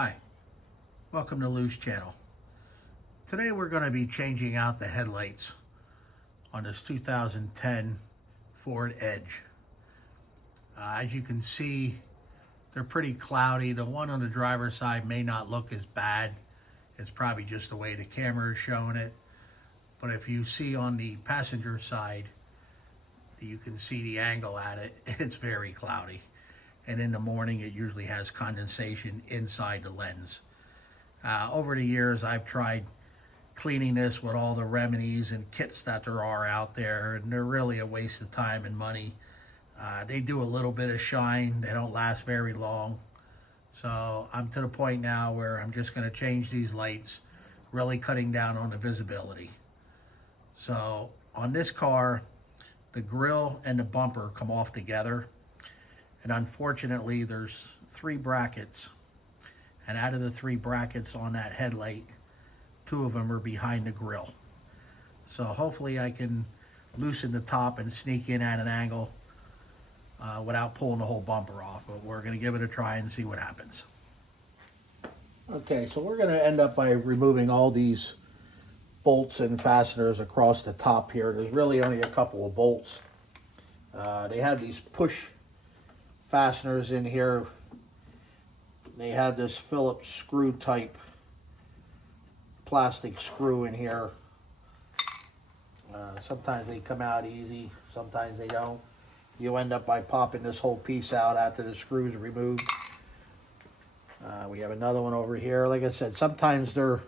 Hi, welcome to Lou's channel. Today we're going to be changing out the headlights on this 2010 Ford Edge. As you can see, they're pretty cloudy. The one on the driver's side may not look as bad. It's probably just the way the camera is showing it. But if you see on the passenger side, you can see the angle at it. It's very cloudy. And in the morning, it usually has condensation inside the lens. Over the years, I've tried cleaning this with all the remedies and kits that there are out there, and they're really a waste of time and money. They do a little bit of shine. They don't last very long. So I'm to the point now where I'm just going to change these lights, really cutting down on the visibility. So on this car, the grille and the bumper come off together. And unfortunately, there's 3 brackets. And out of the 3 brackets on that headlight, 2 of them are behind the grille. So hopefully I can loosen the top and sneak in at an angle without pulling the whole bumper off. But we're going to give it a try and see what happens. Okay, so we're going to end up by removing all these bolts and fasteners across the top here. There's really only a couple of bolts. They have these push fasteners in here. They have this Phillips screw type plastic screw in here. Sometimes they come out easy, sometimes they don't. You end up by popping this whole piece out after the screws are removed. We have another one over here. Like I said, sometimes they're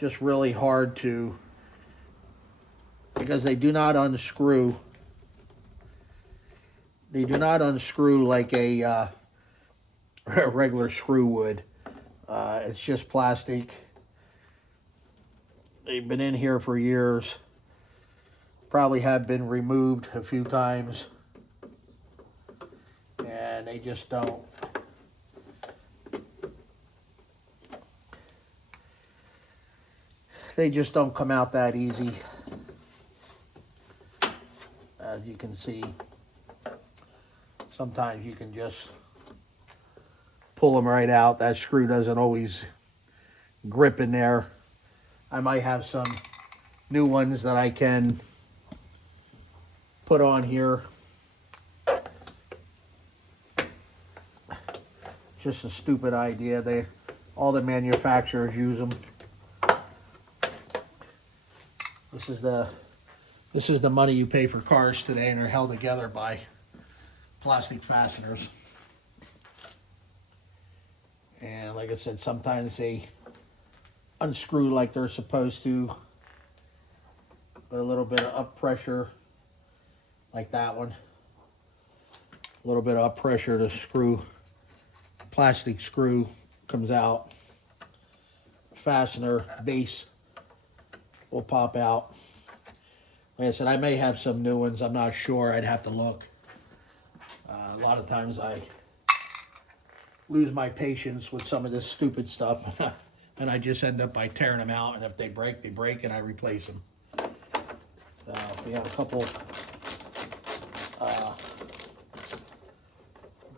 just really hard to, because they do not unscrew. They do not unscrew like a regular screw would. It's just plastic. They've been in here for years. Probably have been removed a few times. And they just don't. They just don't come out that easy. As you can see, sometimes you can just pull them right out. That screw doesn't always grip in there. I might have some new ones that I can put on here. Just a stupid idea. All the manufacturers use them. This is the money you pay for cars today, and they're held together by plastic fasteners. And like I said, sometimes they unscrew like they're supposed to. With a little bit of up pressure, like that one. A little bit of up pressure, the screw, plastic screw comes out. Fastener base will pop out. Like I said, I may have some new ones. I'm not sure. I'd have to look. A lot of times I lose my patience with some of this stupid stuff, and I just end up by tearing them out. And if they break, and I replace them. We have a couple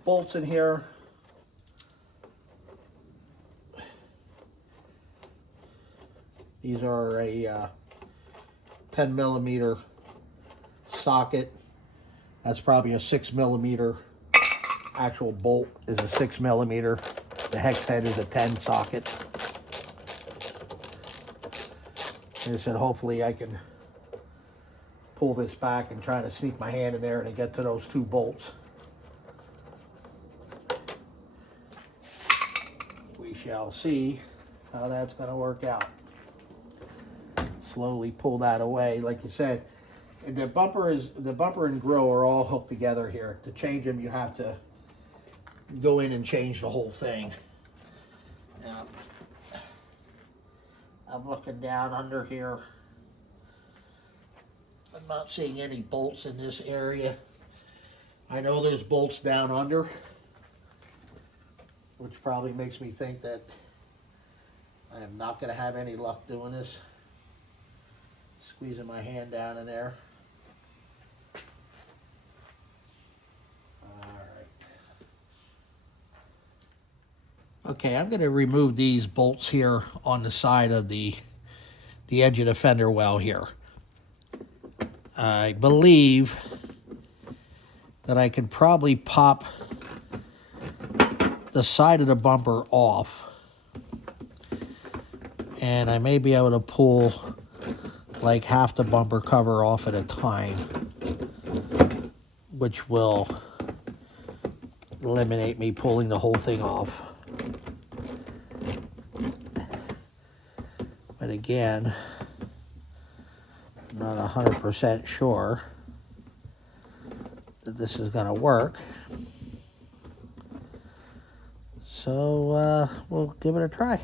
bolts in here. These are a 10 millimeter socket. That's probably a 6 millimeter. Actual bolt is a 6 millimeter. The hex head is a 10 socket. Like I said, hopefully I can pull this back and try to sneak my hand in there and get to those 2 bolts. We shall see how that's going to work out. Slowly pull that away. Like you said, the bumper and grille are all hooked together here. To change them, you have to go in and change the whole thing. Now, I'm looking down under here. I'm not seeing any bolts in this area. I know there's bolts down under, which probably makes me think that I am not going to have any luck doing this. Squeezing my hand down in there. Okay, I'm going to remove these bolts here on the side of the edge of the fender well here. I believe that I could probably pop the side of the bumper off, and I may be able to pull like half the bumper cover off at a time, which will eliminate me pulling the whole thing off. But again, I'm not 100% sure that this is going to work. So we'll give it a try.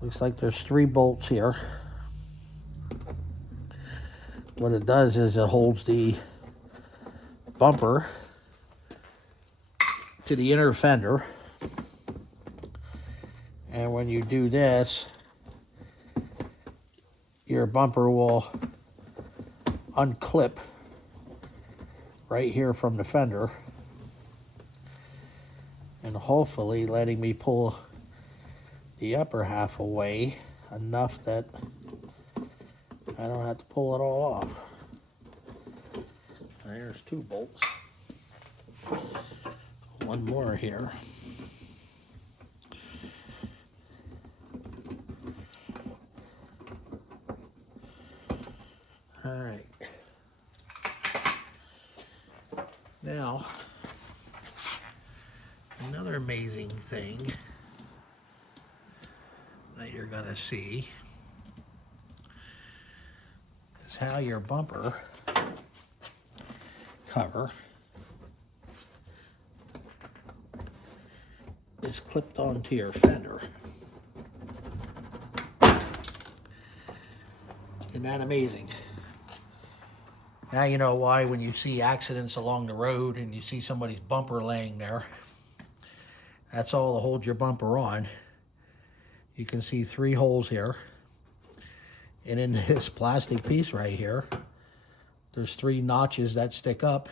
Looks like there's 3 bolts here. What it does is it holds the bumper to the inner fender. And when you do this, your bumper will unclip right here from the fender, and hopefully letting me pull the upper half away enough that I don't have to pull it all off. There's 2 bolts. One more here. All right. Now, another amazing thing that you're going to see is how your bumper cover is clipped onto your fender. Isn't that amazing? Now you know why when you see accidents along the road and you see somebody's bumper laying there, that's all to hold your bumper on. You can see 3 holes here. And in this plastic piece right here, there's 3 notches that stick up.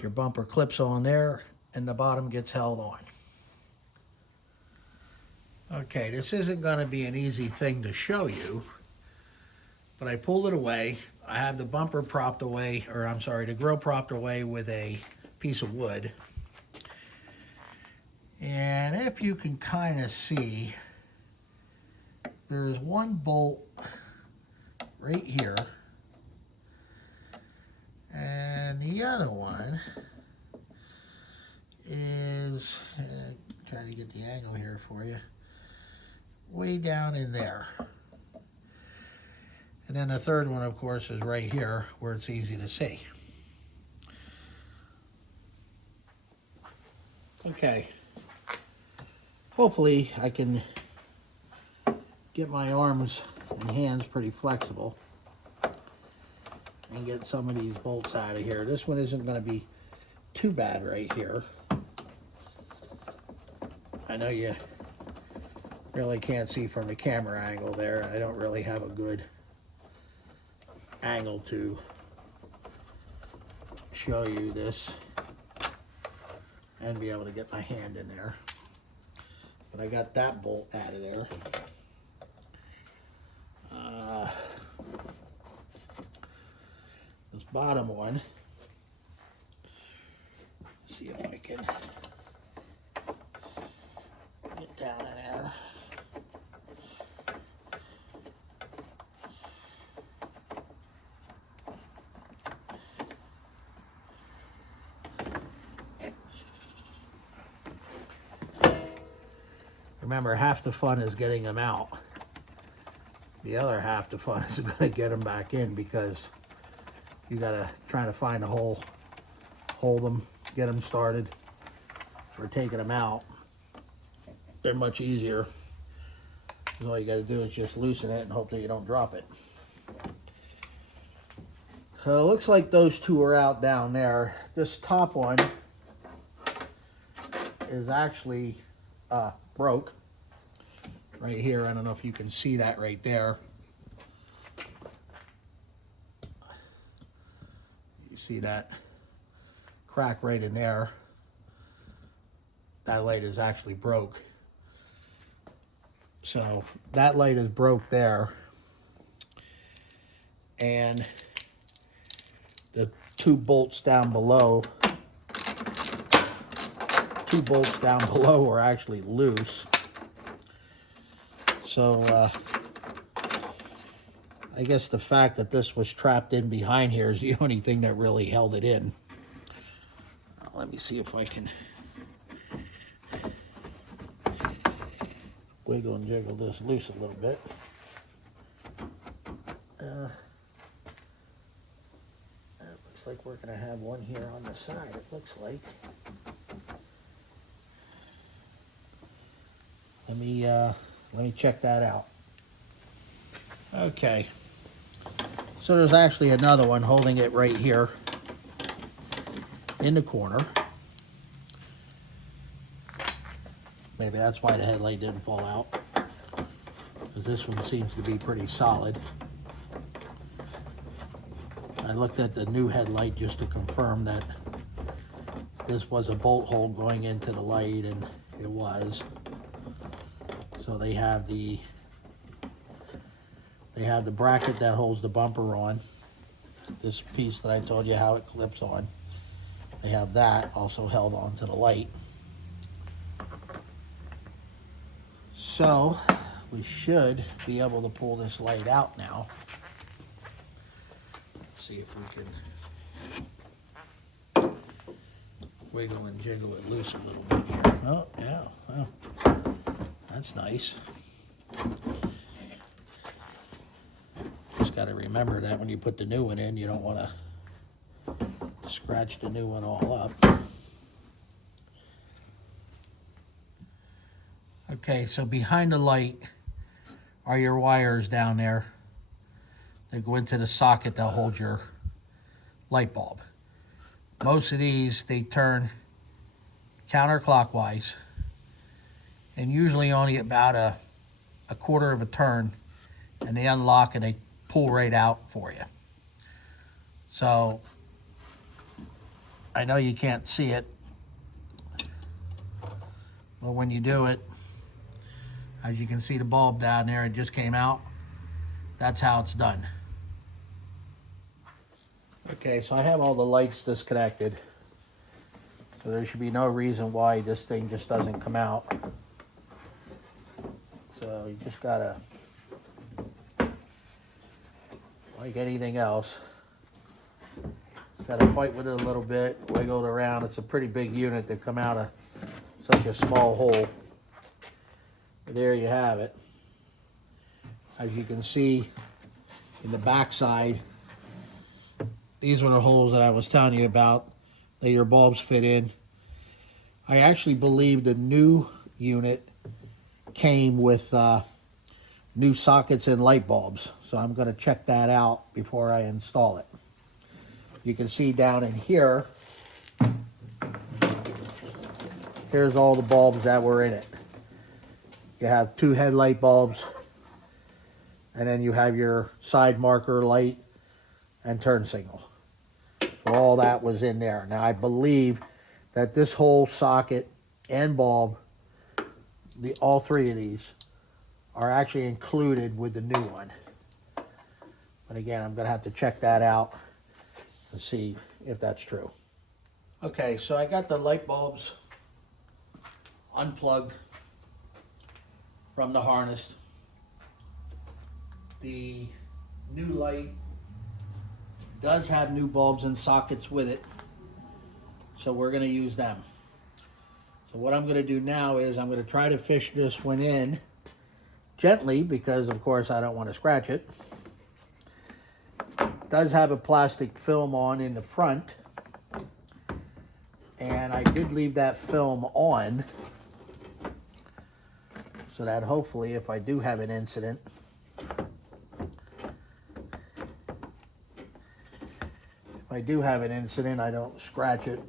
Your bumper clips on there and the bottom gets held on. Okay, this isn't going to be an easy thing to show you, but I pulled it away. I have the bumper propped away, or I'm sorry, the grill propped away with a piece of wood. And if you can kind of see, there's 1 bolt right here, and the other one is, trying to get the angle here for you, way down in there. And then the third one, of course, is right here where it's easy to see. Okay. Hopefully I can get my arms and hands pretty flexible and get some of these bolts out of here. This one isn't going to be too bad right here. I know you really can't see from the camera angle there. I don't really have a good angle to show you this and be able to get my hand in there. But I got that bolt out of there. This bottom one, let's see if I can get down in there. Remember, half the fun is getting them out. The other half the fun is going to get them back in, because you got to try to find a hole, hold them, get them started. For taking them out, they're much easier. All you got to do is just loosen it and hope that you don't drop it. So it looks like those 2 are out down there. This top one is actually broke right here. I don't know if you can see that right there. You see that crack right in there. that light is actually broke. So that light is broke there. And the two bolts down below are actually loose. So I guess the fact that this was trapped in behind here is the only thing that really held it in. Let me see if I can wiggle and jiggle this loose a little bit. It looks like we're going to have one here on the side, it looks like. Let me check that out. Okay. So there's actually another one holding it right here in the corner. Maybe that's why the headlight didn't fall out, because this one seems to be pretty solid. I looked at the new headlight just to confirm that this was a bolt hole going into the light, and it was. So they have the bracket that holds the bumper on. This piece that I told you how it clips on. They have that also held onto the light. So we should be able to pull this light out now. Let's see if we can wiggle and jiggle it loose a little bit here. Oh, yeah, well, that's nice. Just got to remember that when you put the new one in, you don't want to scratch the new one all up. Okay, so behind the light are your wires down there. They go into the socket that holds your light bulb. Most of these, they turn counterclockwise, and usually only about a quarter of a turn, and they unlock and they pull right out for you. So I know you can't see it, but when you do it, as you can see the bulb down there, it just came out. That's how it's done. Okay, so I have all the lights disconnected. So there should be no reason why this thing just doesn't come out. So you just gotta, like anything else, gotta fight with it a little bit, wiggle it around. It's a pretty big unit to come out of such a small hole. There you have it. As you can see in the back side, these are the holes that I was telling you about that your bulbs fit in. I actually believe the new unit came with new sockets and light bulbs, so I'm going to check that out before I install it. You can see down in here, here's all the bulbs that were in it. You have 2 headlight bulbs, and then you have your side marker light and turn signal. So all that was in there. Now I believe that this whole socket and bulb, all 3 of these, are actually included with the new one. But again, I'm gonna have to check that out and see if that's true. Okay, so I got the light bulbs unplugged from the harness. The new light does have new bulbs and sockets with it, so we're going to use them. So what I'm going to do now is I'm going to try to fish this one in gently, because of course I don't want to scratch it. It does have a plastic film on in the front, and I did leave that film on so that hopefully if I do have an incident, I don't scratch it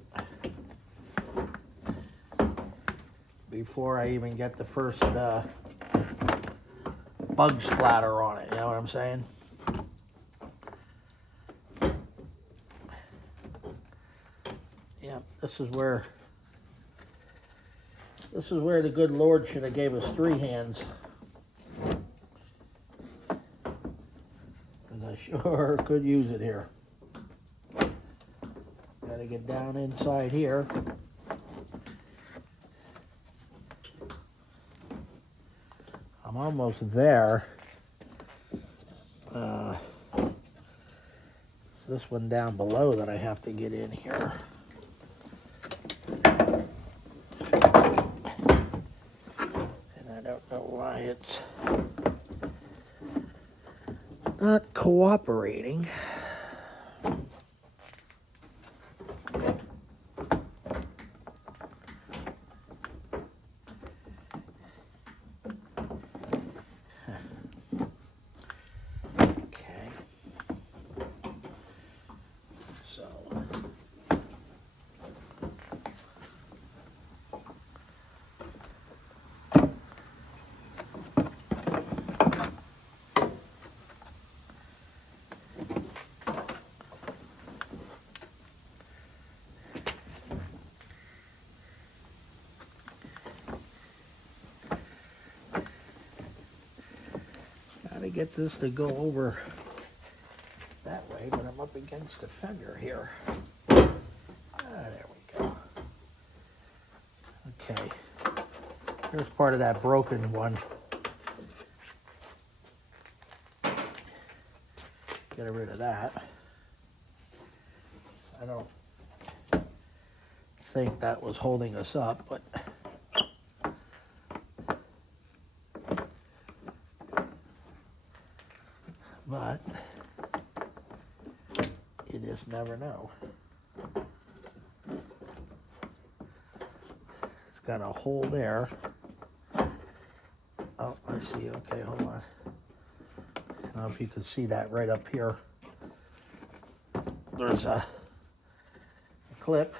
before I even get the first bug splatter on it, you know what I'm saying? Yeah, this is where This is where the good Lord should have gave us 3 hands. Because I sure could use it here. Gotta get down inside here. I'm almost there. It's this one down below that I have to get in here. I don't know why it's not cooperating. Okay. So gotta get this to go over that way, but I'm up against the fender here. There we go. Okay. Here's part of that broken one. Get rid of that. I don't think that was holding us up, but you just never know. It's got a hole there. Oh, I see. Okay, hold on. I don't know if you can see that right up here. There's a clip.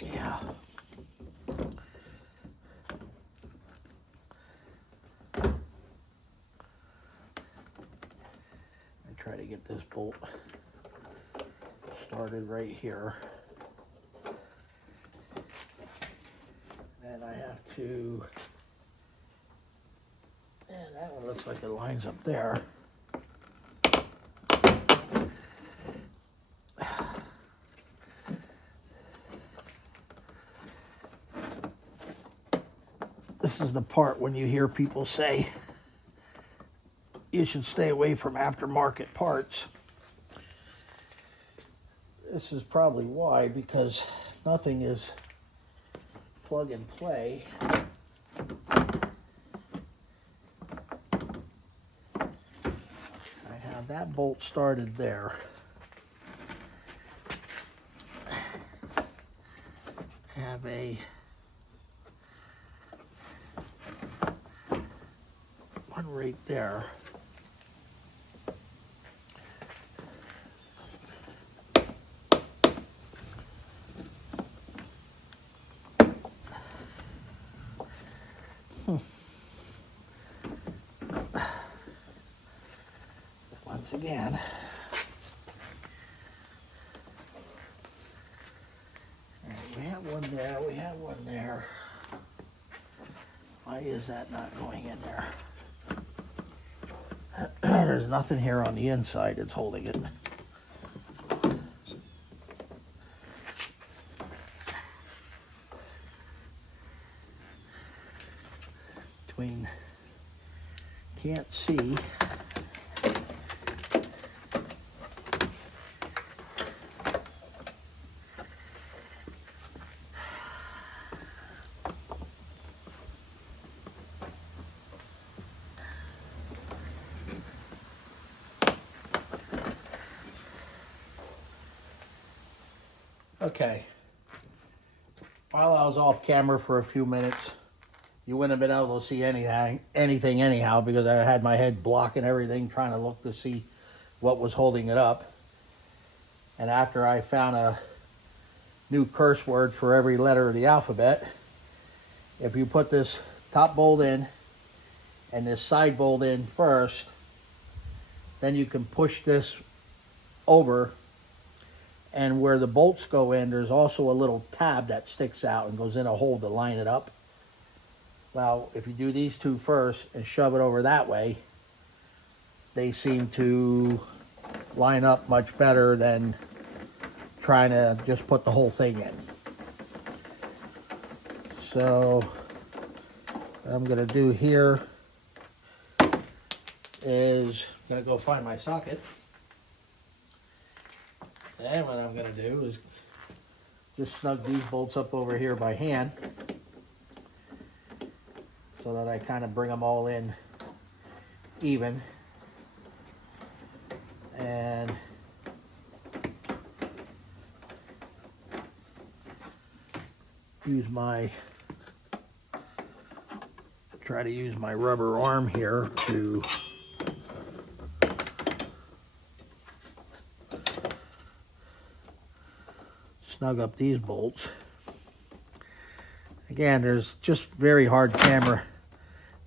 Yeah. Try to get this bolt started right here. And I have to, and that one looks like it lines up there. This is the part when you hear people say, you should stay away from aftermarket parts. This is probably why, because nothing is plug and play. I have that bolt started there. I have a one right there. Once again, we have one there, we have one there. Why is that not going in there? There's nothing here on the inside that's holding it. Between, can't see. Okay, while I was off camera for a few minutes, you wouldn't have been able to see anything anyhow, because I had my head blocking everything, trying to look to see what was holding it up. And after I found a new curse word for every letter of the alphabet, if you put this top bolt in and this side bolt in first, then you can push this over And where the bolts go in, there's also a little tab that sticks out and goes in a hole to line it up. Well, if you do these two first and shove it over that way, they seem to line up much better than trying to just put the whole thing in. So what I'm going to do here is I'm going to go find my socket. And what I'm going to do is just snug these bolts up over here by hand so that I kind of bring them all in even. And try to use my rubber arm here to snug up these bolts. Again, there's just very hard camera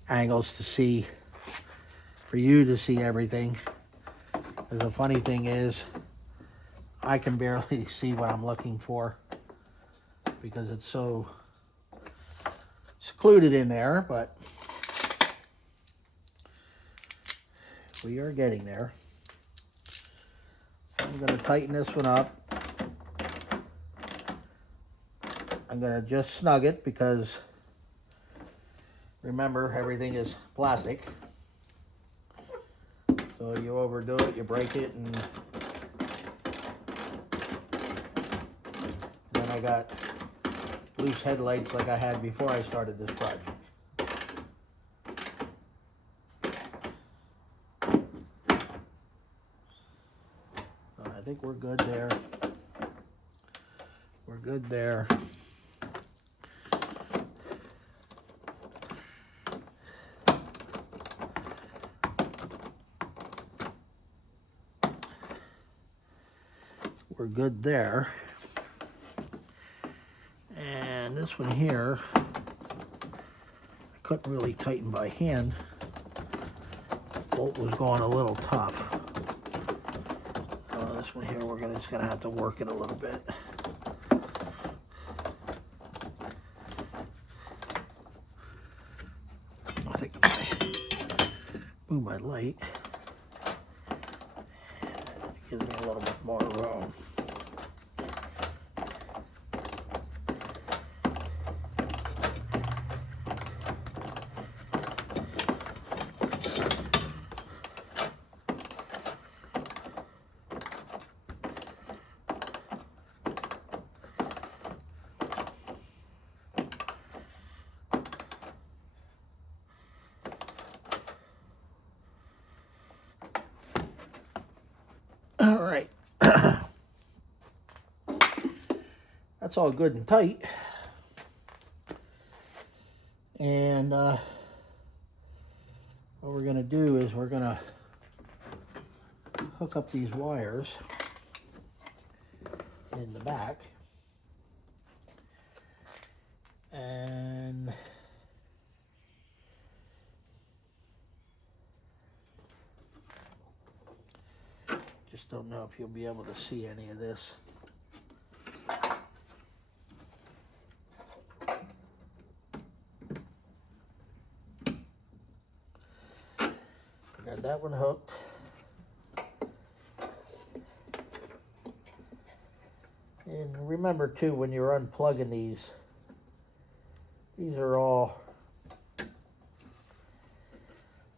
angles to see, for you to see everything. The funny thing is, I can barely see what I'm looking for because it's so secluded in there, but we are getting there. I'm going to tighten this one up. I'm going to just snug it because, remember, everything is plastic. So you overdo it, you break it, and then I got loose headlights like I had before I started this project. So I think we're good there. We're good there. We're good there. And this one here, I couldn't really tighten by hand. The bolt was going a little tough. This one here, we're just gonna have to work it a little bit. I think if I move my light, it gives me a little bit more room. All right, that's all good and tight. And what we're going to do is we're going to hook up these wires in the back. And just don't know if you'll be able to see any of this. Got that one hooked. And remember too, when you're unplugging these are all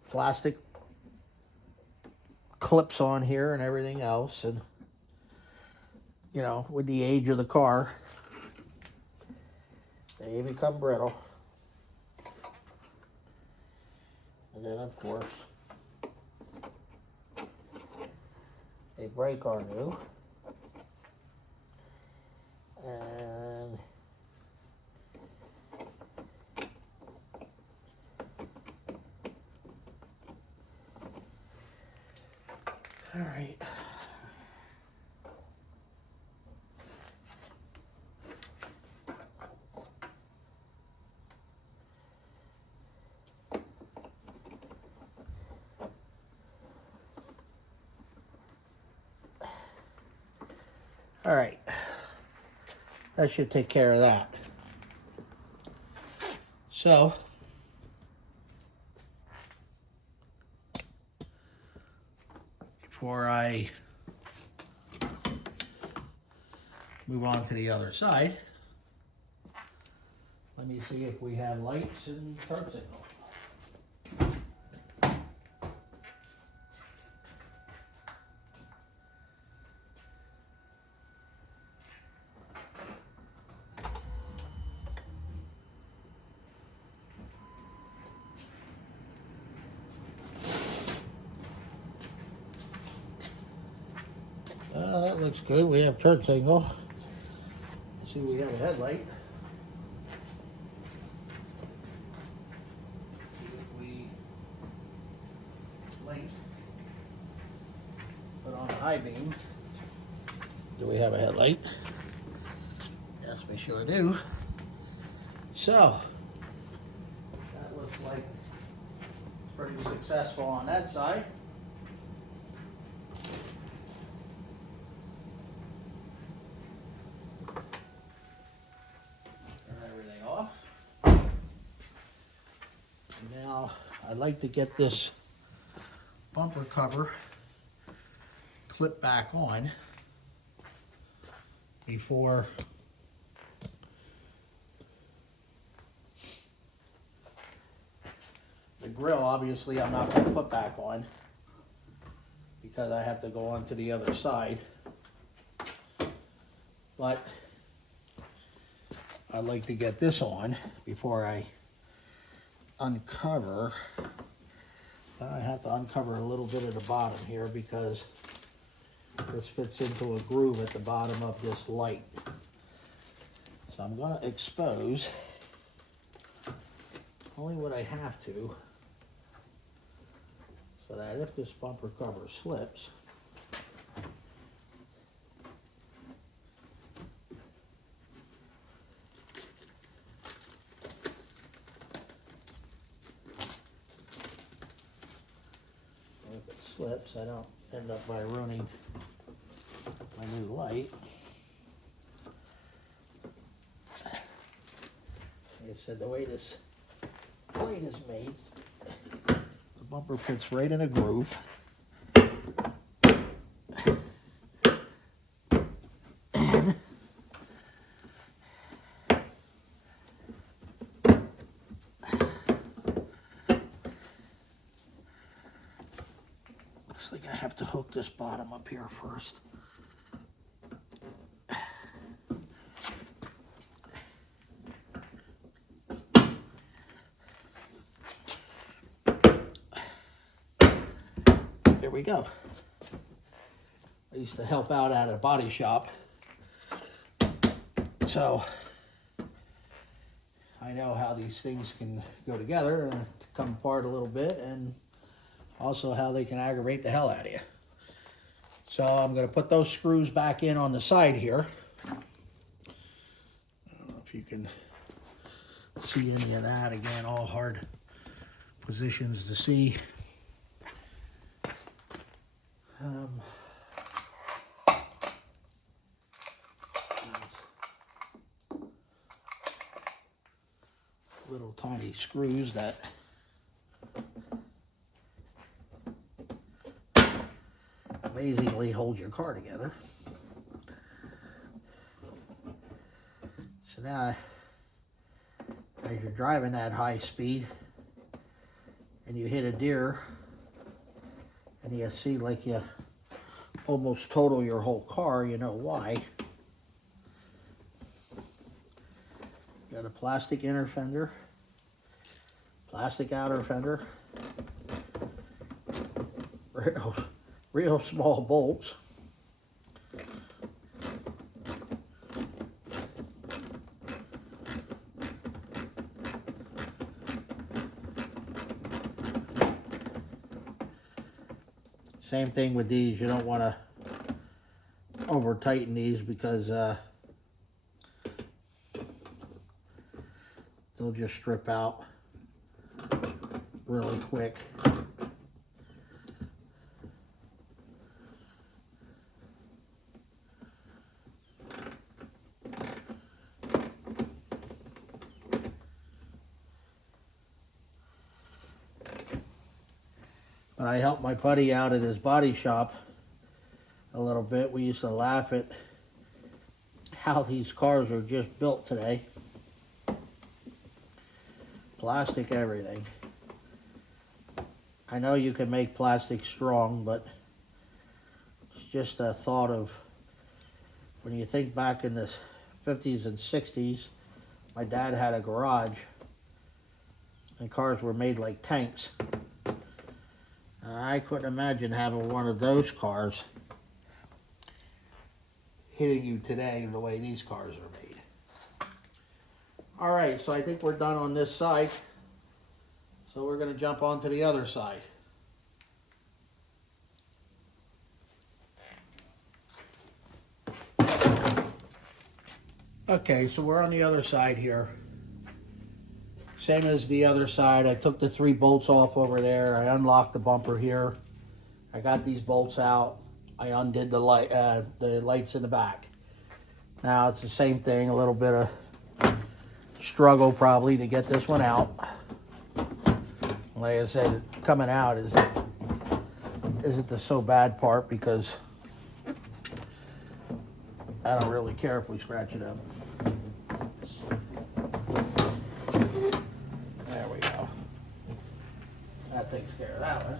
plastic clips on here and everything else, and you know, with the age of the car, they become brittle. And then of course they break on you. And all right. All right, that should take care of that. So, before I move on to the other side, let me see if we have lights and turn signal. That looks good. We have turn signal. See, we have a headlight. See if we blink. Put on a high beam. Do we have a headlight? Yes, we sure do. So, that looks like it's pretty successful on that side. Now, I'd like to get this bumper cover clipped back on before the grill. Obviously, I'm not going to put back on because I have to go on to the other side. But I'd like to get this on before I uncover. I have to uncover a little bit of the bottom here because this fits into a groove at the bottom of this light. So I'm going to expose only what I have to, so that if this bumper cover slips, I don't end up by ruining my new light. Like I said, the way this plate is made, the bumper fits right in a groove. And looks like I have to hook this bottom up here first. There we go. I used to help out at a body shop, so I know how these things can go together and come apart a little bit, and also how they can aggravate the hell out of you. So I'm going to put those screws back in on the side here. I don't know if you can see any of that. Again, all hard positions to see. Little tiny screws that amazingly hold your car together. So now, as you're driving at high speed and you hit a deer and you see like you almost total your whole car, you know why. Got a plastic inner fender, plastic outer fender, real small bolts. Same thing with these. You don't want to over tighten these because they'll just strip out really quick. When I helped my buddy out at his body shop a little bit, we used to laugh at how these cars are just built today. Plastic everything. I know you can make plastic strong, but it's just a thought of when you think back in the 50s and 60s, my dad had a garage and cars were made like tanks. I couldn't imagine having one of those cars hitting you today the way these cars are made. All right, so I think we're done on this side. So we're going to jump on to the other side. Okay, so we're on the other side here. Same as the other side, I took the 3 bolts off over there. I unlocked the bumper here. I got these bolts out. I undid the lights in the back. Now it's the same thing, a little bit of struggle probably to get this one out. Like I said, coming out isn't the so bad part because I don't really care if we scratch it up. There we go. That takes care of that one.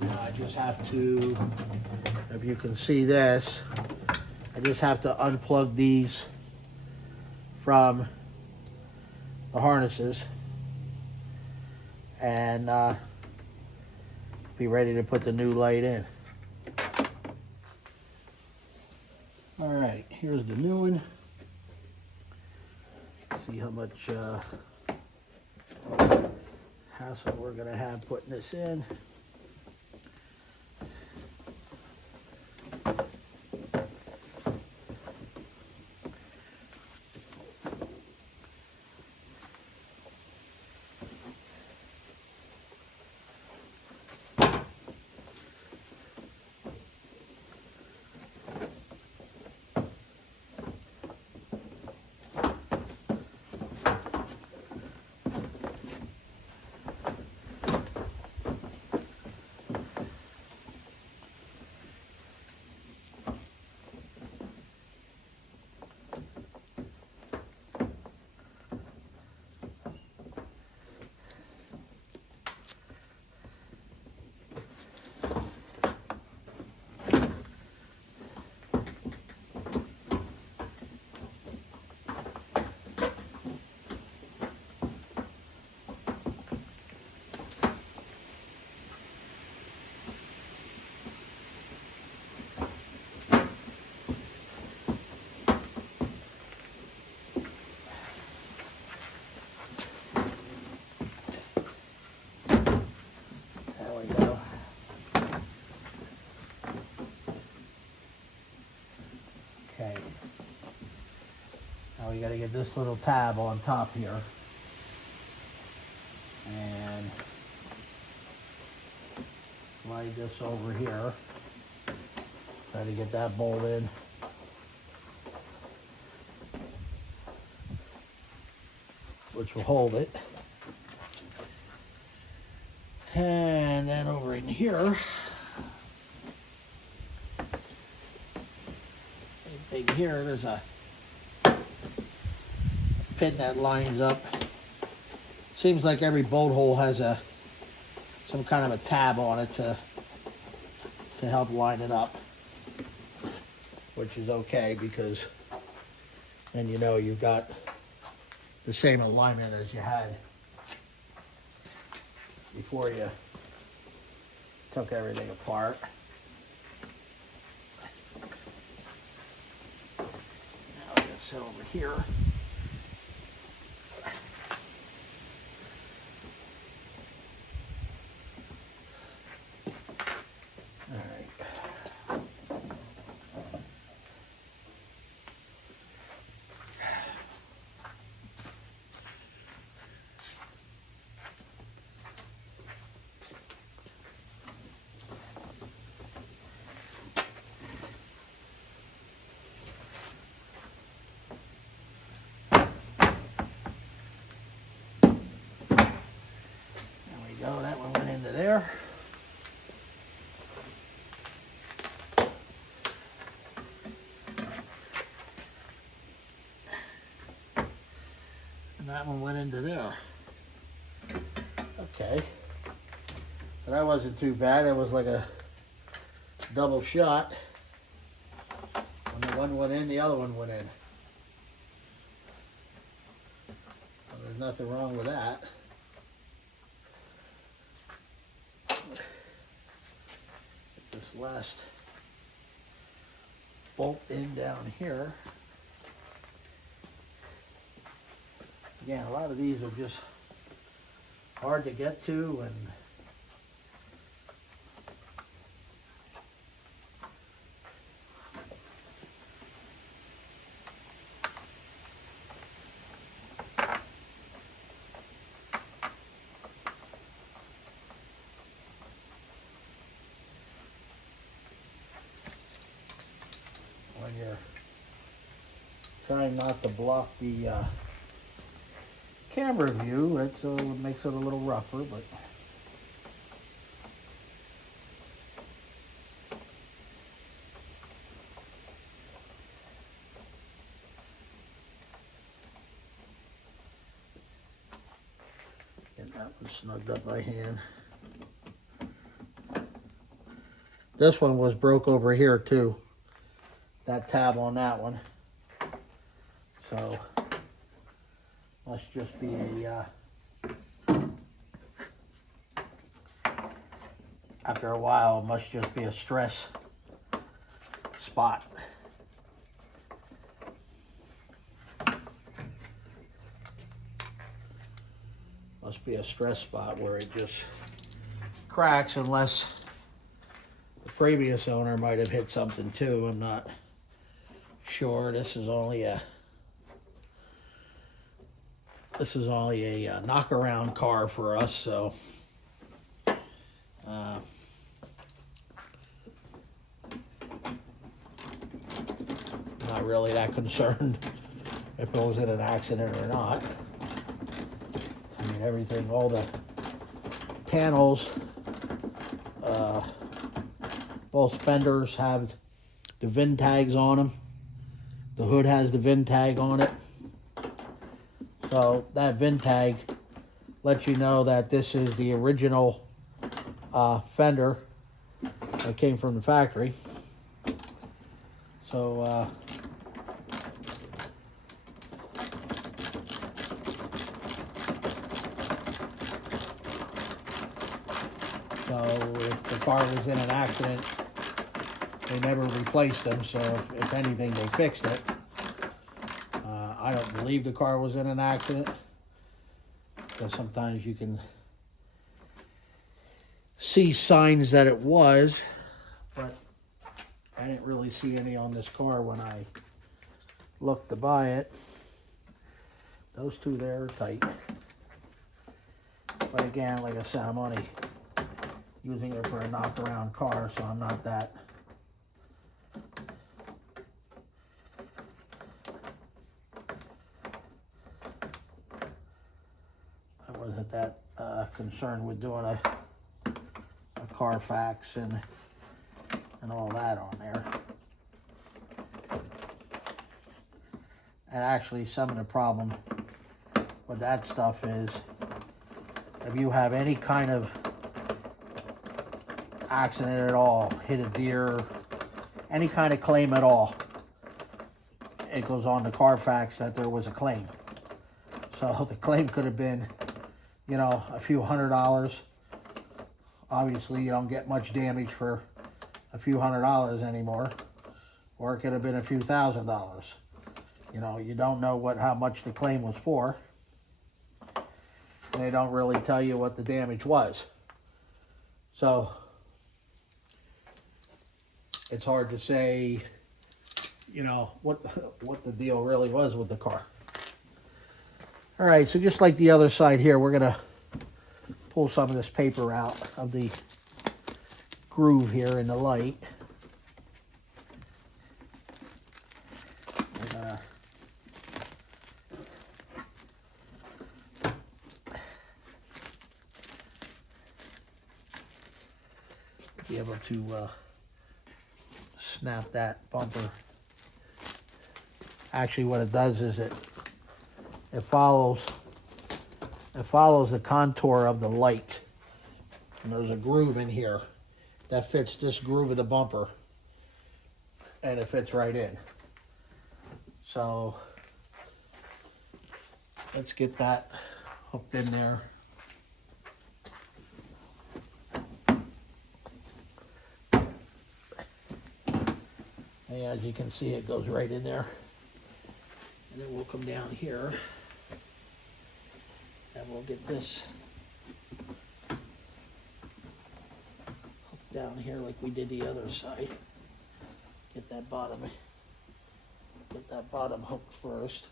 Now I just have to, if you can see this, I just have to unplug these from the harnesses and be ready to put the new light in. All right, here's the new one. See how much hassle we're gonna have putting this in. Okay. Now we got to get this little tab on top here. And slide this over here. Try to get that bolt in. Which will hold it. And then over in here, same thing here, there's a pin that lines up. Seems like every bolt hole has some kind of a tab on it to help line it up, which is okay because then you know you've got the same alignment as you had before you took everything apart. Now we got to sit over here. All right. And that one went into there. Okay. So that wasn't too bad. It was like a double shot. When the one went in, the other one went in. Well, there's nothing wrong with that. Get this last bolt in down here. Again, a lot of these are just hard to get to, and when you're trying not to block the camera view, it makes it a little rougher, but get that one snugged up by hand. This one was broke over here too, that tab on that one, so must just be a, after a while, it must just be a stress spot. Must be a stress spot where it just cracks, unless the previous owner might have hit something too. I'm not sure. This is only a knock-around car for us, so not really that concerned if it was in an accident or not. I mean, everything, all the panels, both fenders have the VIN tags on them. The hood has the VIN tag on it. So that VIN tag lets you know that this is the original fender that came from the factory. So if the car was in an accident, they never replaced them. So if anything, they fixed it. I don't believe the car was in an accident, because sometimes you can see signs that it was, but I didn't really see any on this car when I looked to buy it. Those two there are tight. But again, like I said, I'm only using it for a knock-around car, so I'm not that concerned with doing a Carfax and all that on there. And actually, some of the problem with that stuff is, if you have any kind of accident at all, hit a deer, any kind of claim at all, it goes on to Carfax that there was a claim. So the claim could have been, you know, a few $100s. Obviously, you don't get much damage for a few $100s anymore. Or it could have been a few $1,000s. You know, you don't know how much the claim was for. And they don't really tell you what the damage was. So it's hard to say, you know, what the deal really was with the car. All right, so just like the other side here, we're gonna pull some of this paper out of the groove here in the light. We're gonna be able to snap that bumper. Actually, what it does is it it follows the contour of the light. And there's a groove in here that fits this groove of the bumper, and it fits right in. So let's get that hooked in there. And as you can see, it goes right in there. And then we'll come down here and we'll get this hooked down here like we did the other side. Get that bottom hooked first.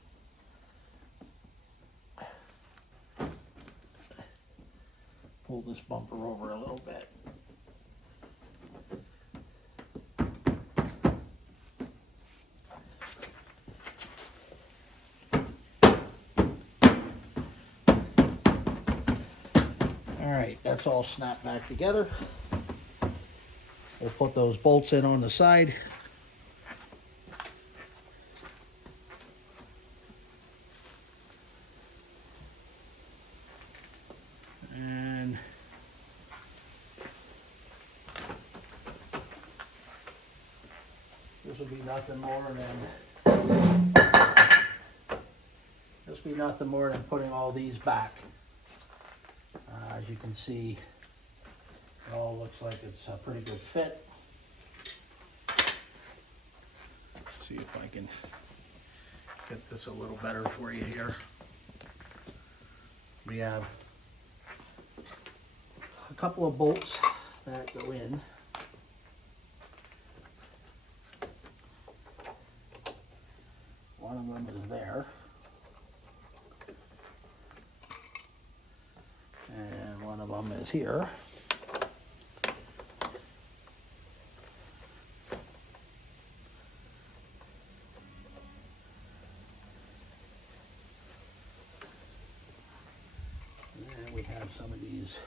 Pull this bumper over a little bit. Alright, that's all snapped back together. We'll put those bolts in on the side. And this will be nothing more than putting all these back. As you can see, it all looks like it's a pretty good fit. Let's see if I can get this a little better for you here. We have a couple of bolts that go in. One of them is there. And one of them is here. And then we have some of these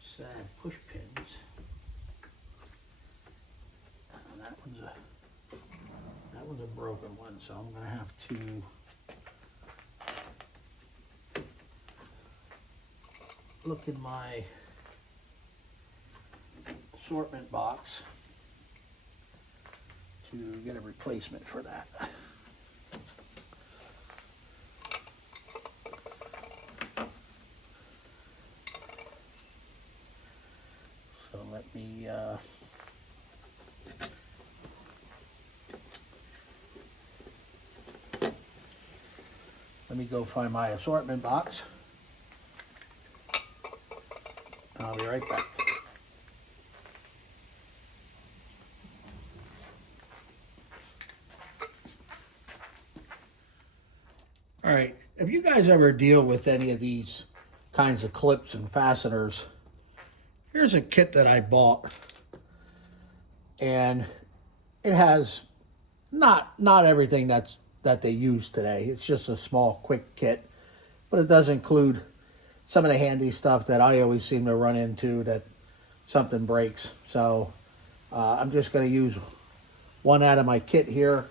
sad push pins. And that one's a broken one, so I'm gonna have to look in my assortment box to get a replacement for that. So let me go find my assortment box. I'll be right back. All right, if you guys ever deal with any of these kinds of clips and fasteners, here's a kit that I bought. And it has not everything that they use today. It's just a small, quick kit, but it does include some of the handy stuff that I always seem to run into that something breaks. So I'm just going to use one out of my kit here.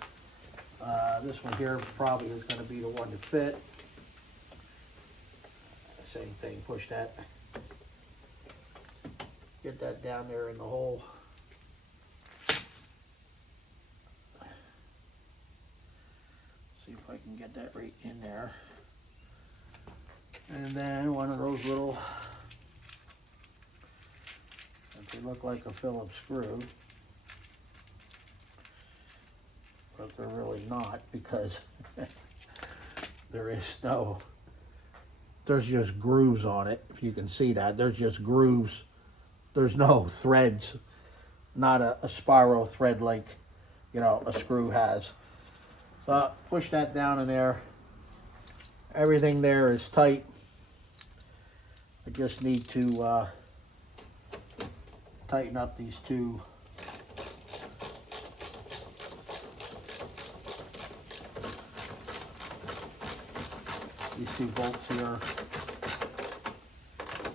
This one here probably is going to be the one to fit. Same thing, push that. Get that down there in the hole. See if I can get that right in there. And then one of those little, they look like a Phillips screw, but they're really not, because there's just grooves on it. If you can see that, there's just grooves. There's no threads, not a spiral thread like, you know, a screw has. So push that down in there. Everything there is tight. I just need to tighten up these two bolts here.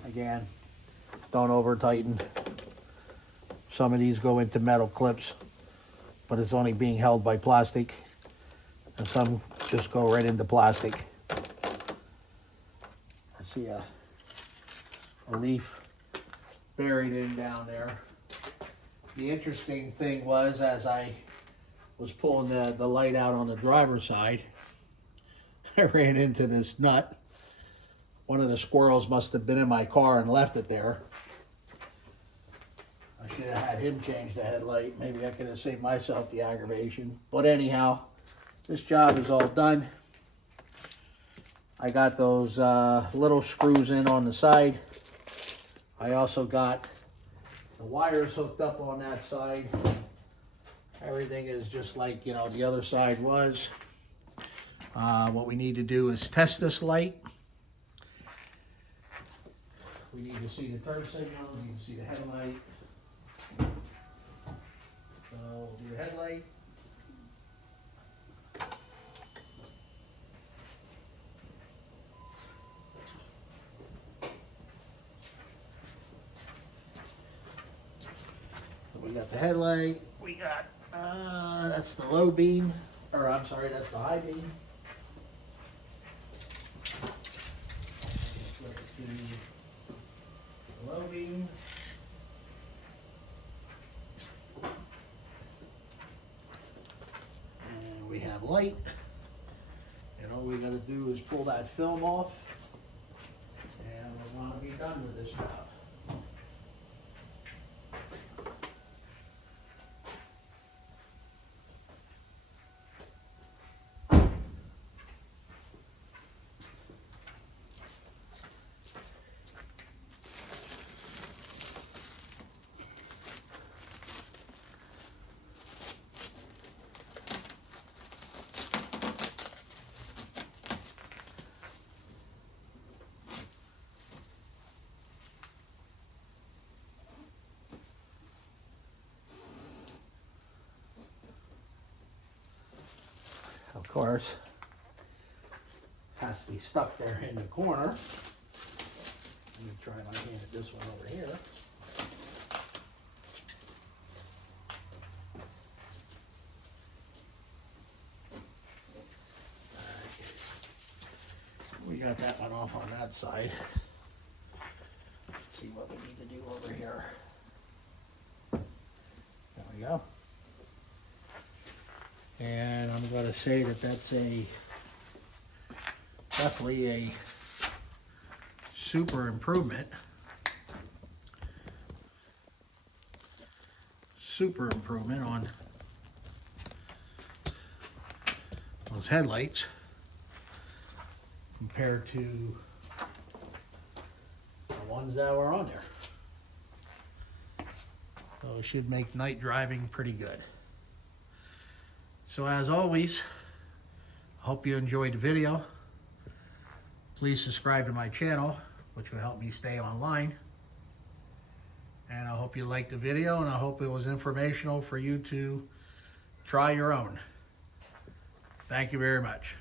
Again, don't over tighten. Some of these go into metal clips, but it's only being held by plastic, and some just go right into plastic. I see a leaf buried in down there. The interesting thing was, as I was pulling the light out on the driver's side, I ran into this nut. One of the squirrels must have been in my car and left it there. I should have had him change the headlight. Maybe I could have saved myself the aggravation. But anyhow, this job is all done. I got those little screws in on the side. I also got the wires hooked up on that side. Everything is just like, you know, the other side was. What we need to do is test this light. We need to see the turn signal, we need to see the headlight. So we'll do the headlight. So we got the headlight, we got, that's the low beam, or I'm sorry, that's the high beam. Flip it to the low beam. And we have light. And all we got to do is pull that film off. And we want to be done with this job. Of course, has to be stuck there in the corner. Let me try my hand at this one over here. All right. We got that one off on that side. Let's see what we need to do over here. There we go. And I'm going to say that that's definitely a super improvement. Super improvement on those headlights compared to the ones that were on there. So it should make night driving pretty good. So as always, I hope you enjoyed the video. Please subscribe to my channel, which will help me stay online. And I hope you liked the video, and I hope it was informational for you to try your own. Thank you very much.